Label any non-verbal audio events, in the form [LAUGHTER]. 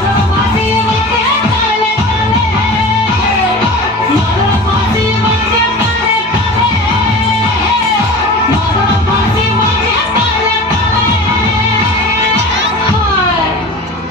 Come [LAUGHS] on.